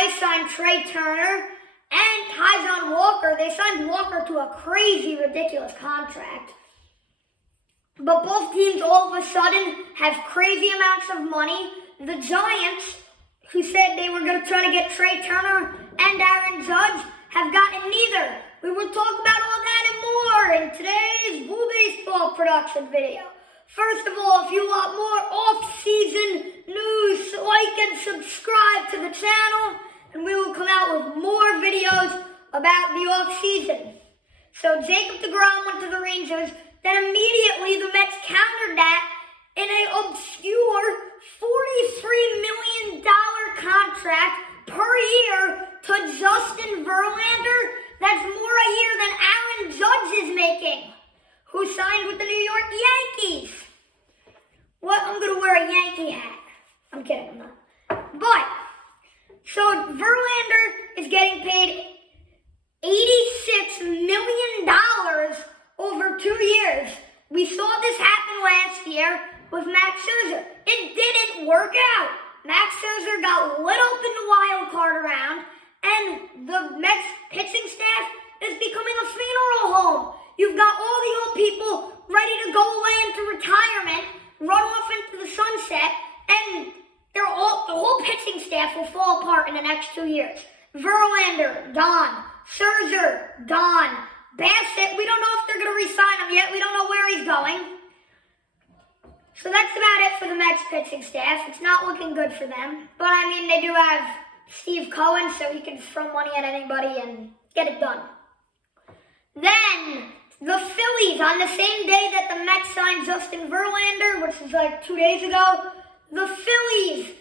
LA signed Trey Turner and Tyson Walker. They signed Walker to a crazy, ridiculous contract. But both teams all of a sudden have crazy amounts of money. The Giants, who said they were going to try to get Trey Turner and Aaron Judge, have gotten neither. We will talk about all that and more in today's Blue Baseball production video. First of all, if you want more off-season news, like and subscribe to the channel, and we will come out with more videos about the off-season. So Jacob deGrom went to the Rangers, then immediately the Mets countered that in an obscure $43 million contract per year to Justin Verlander. That's more a year than Aaron Judge is making, who signed with the New York Yankees. What? I'm going to wear a Yankee hat. I'm kidding, I'm not. But, so Verlander is getting paid $86 million over 2 years. We saw this happen last year with Max Scherzer. It didn't work out. Max Scherzer got lit up in the wild card round, and the Mets pitching staff is becoming a funeral home. You've got all the old people ready to go away into retirement, run off into the sunset, and the whole pitching staff will fall apart in the next 2 years. Verlander, gone. Scherzer, gone. Bassett, we don't know if they're going to re-sign him yet. We don't know where he's going. So that's about it for the Mets pitching staff. It's not looking good for them. But, I mean, they do have Steve Cohen, so he can throw money at anybody and get it done. Then, the Phillies, on the same day that the Mets signed Justin Verlander, which was like 2 days ago, the Phillies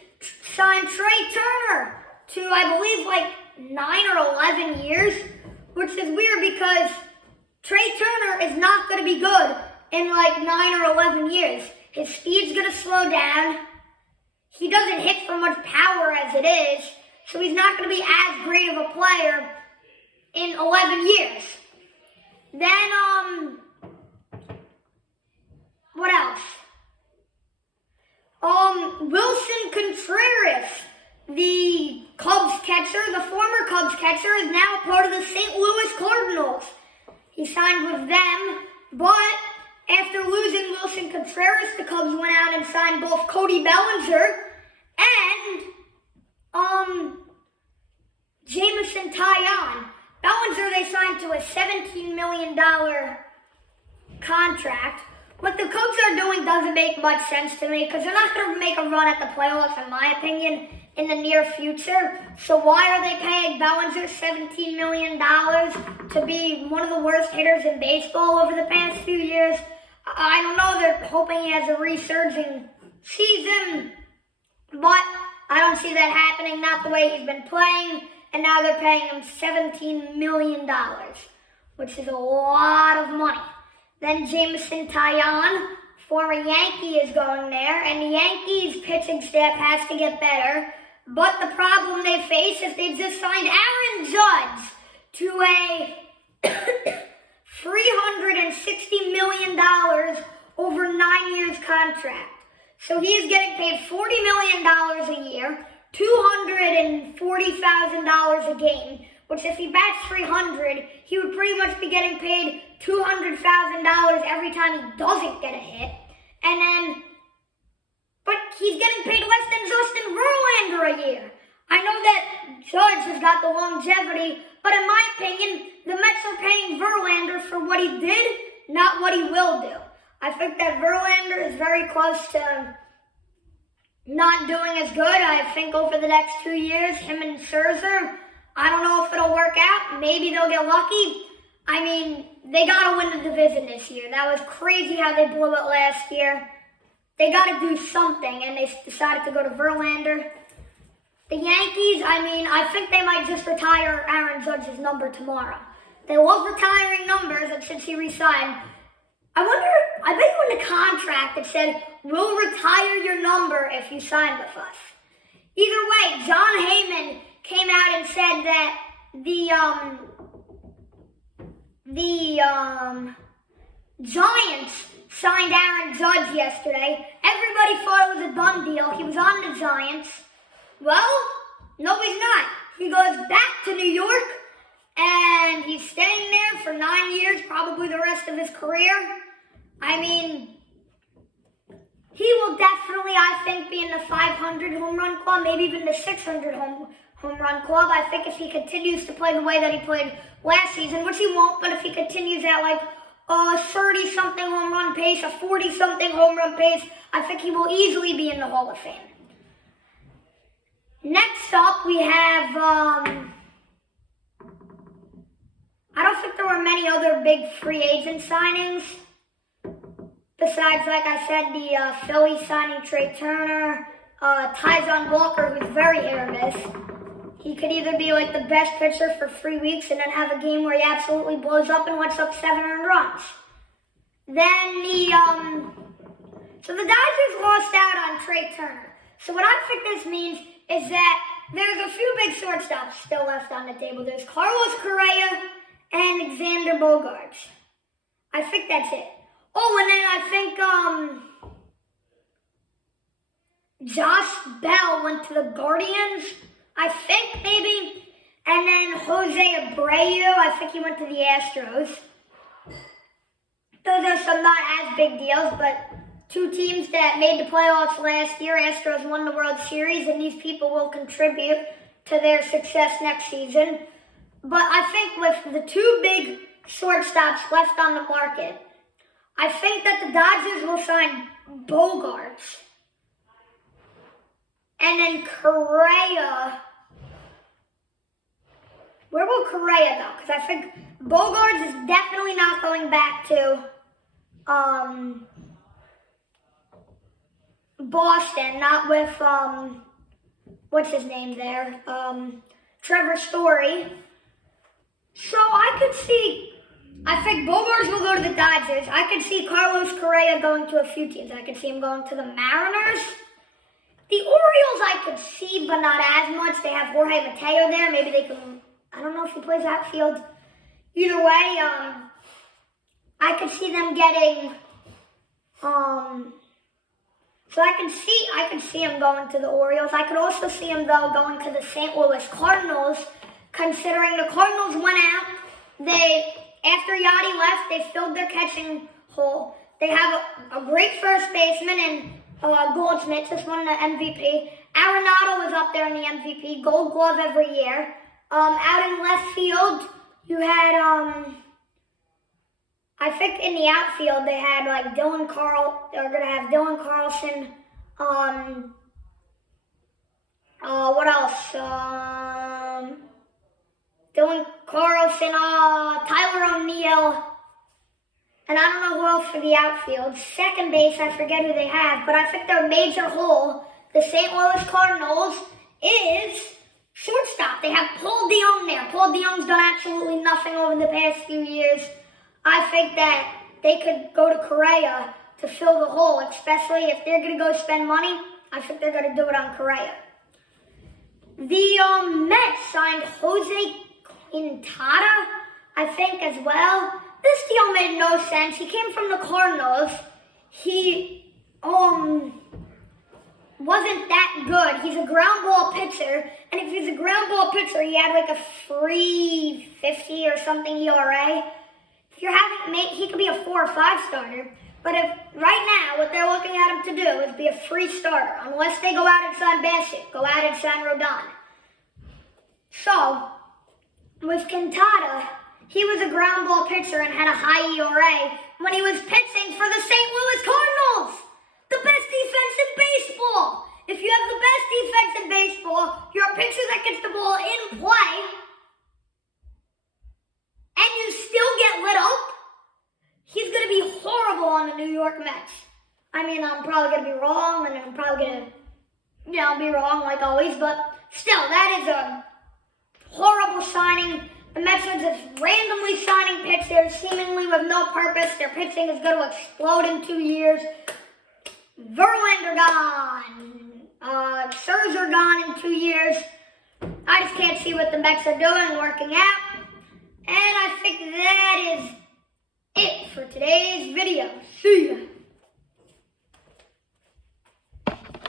signed Trey Turner to, I believe, like 9 or 11 years, which is weird because Trey Turner is not going to be good in like 9 or 11 years. His speed's going to slow down. He doesn't hit for much power as it is, so he's not going to be as great of a player in 11 years. Then, what else? Wilson Contreras, the Cubs catcher, the former Cubs catcher, is now part of the St. Louis Cardinals. He signed with them, but after losing Wilson Contreras, the Cubs went out and signed both Cody Bellinger and, Jameson Taillon. Bellinger they signed to a $17 million contract. What the Cubs are doing doesn't make much sense to me because they're not going to make a run at the playoffs, in my opinion, in the near future. So why are they paying Bellinger $17 million to be one of the worst hitters in baseball over the past few years? I don't know. They're hoping he has a resurging season, but I don't see that happening, not the way he's been playing. And now they're paying him $17 million, which is a lot of money. Then Jameson Taillon, former Yankee, is going there, and the Yankees pitching staff has to get better. But the problem they face is they just signed Aaron Judge to a $360 million over 9 years contract. So he is getting paid $40 million a year, $240,000 a game, which if he bats 300, he would pretty much be getting paid $200,000 every time he doesn't get a hit. And then, but he's getting paid less than Justin Verlander a year. I know that Judge has got the longevity, but in my opinion, the Mets are paying Verlander for what he did, not what he will do. I think that Verlander is very close to not doing as good. I think over the next 2 years, him and Scherzer, I don't know if it'll work out. Maybe they'll get lucky. I mean, they got to win the division this year. That was crazy how they blew it last year. They got to do something, and they decided to go to Verlander. The Yankees, I mean, I think they might just retire Aaron Judge's number tomorrow. They love retiring numbers, and since he re-signed, I bet you in the contract it said, we'll retire your number if you sign with us. Either way, Jon Heyman came out and said that the Giants signed Aaron Judge yesterday. Everybody thought it was a done deal. He was on the Giants. Well, no, he's not. he goes back to New York, and he's staying there for 9 years, probably the rest of his career. I mean, he will definitely, I think, be in the 500 home run club, maybe even the 600 home run club. I think if he continues to play the way that he played last season, which he won't, but if he continues at like a 30-something home run pace, a 40-something home run pace, I think he will easily be in the Hall of Fame. Next up, we have, I don't think there were many other big free agent signings. Besides, like I said, the Phillies signing Trey Turner, Taijuan Walker, who's very hit or miss. He could either be like the best pitcher for 3 weeks and then have a game where he absolutely blows up and lets up 700 runs. Then so the Dodgers lost out on Trey Turner. So what I think this means is that there's a few big shortstops still left on the table. There's Carlos Correa and Xander Bogaerts. I think that's it. Oh, and then I think Josh Bell went to the Guardians, I think maybe. And then Jose Abreu, I think he went to the Astros. Those are some not as big deals, but two teams that made the playoffs last year. Astros won the World Series, and these people will contribute to their success next season. But I think with the two big shortstops left on the market, I think that the Dodgers will sign Bogaerts. And then Correa. Where will Correa go? Because I think Bogaerts is definitely not going back to Boston. Not with, what's his name there? Trevor Story. So I think Bogaerts will go to the Dodgers. I could see Carlos Correa going to a few teams. I could see him going to the Mariners. The Orioles I could see, but not as much. They have Jorge Mateo there. Maybe they can, I don't know if he plays outfield. Either way, I could see them getting, so I could see him going to the Orioles. I could also see him, though, going to the St. Louis Cardinals, considering the Cardinals went out. After Yachty left, they filled their catching hole. They have a great first baseman in Goldschmidt, just won the MVP. Arenado was up there in the MVP, Gold Glove every year. Out in left field, you had, I think in the outfield they had like they're going to have Dylan Carlson, what else? Dylan Carlson, Tyler O'Neill, and I don't know who else for the outfield. Second base, I forget who they have, but I think their major hole, the St. Louis Cardinals, is shortstop. They have Paul DeJong there. Paul DeJong's done absolutely nothing over the past few years. I think that they could go to Correa to fill the hole, especially if they're going to go spend money. I think they're going to do it on Correa. The Mets signed Jose Quintana, I think, as well. This deal made no sense. He came from the Cardinals. He wasn't that good. He's a ground ball pitcher, and if he's a ground ball pitcher, he had like a 3.50 or something ERA. If you're he could be a 4 or 5 starter. But if right now what they're looking at him to do is be a free starter, unless they go out and sign Bassett, go out and sign Rodon. So with Quintana, he was a ground ball pitcher and had a high ERA when he was pitching for the St. Louis Cardinals, the best defense in baseball. If you have the best defense in baseball, you're a pitcher that gets the ball in play, and you still get lit up, he's going to be horrible on the New York Mets. I mean, I'm probably going to be wrong, and I'm probably going to, be wrong like always, but still, that is a horrible signing. The Mets are just randomly signing pitchers, seemingly with no purpose. Their pitching is going to explode in 2 years. Verlander gone. Scherzer gone in 2 years. I just can't see what the Mets are doing, working out. And I think that is it for today's video. See ya.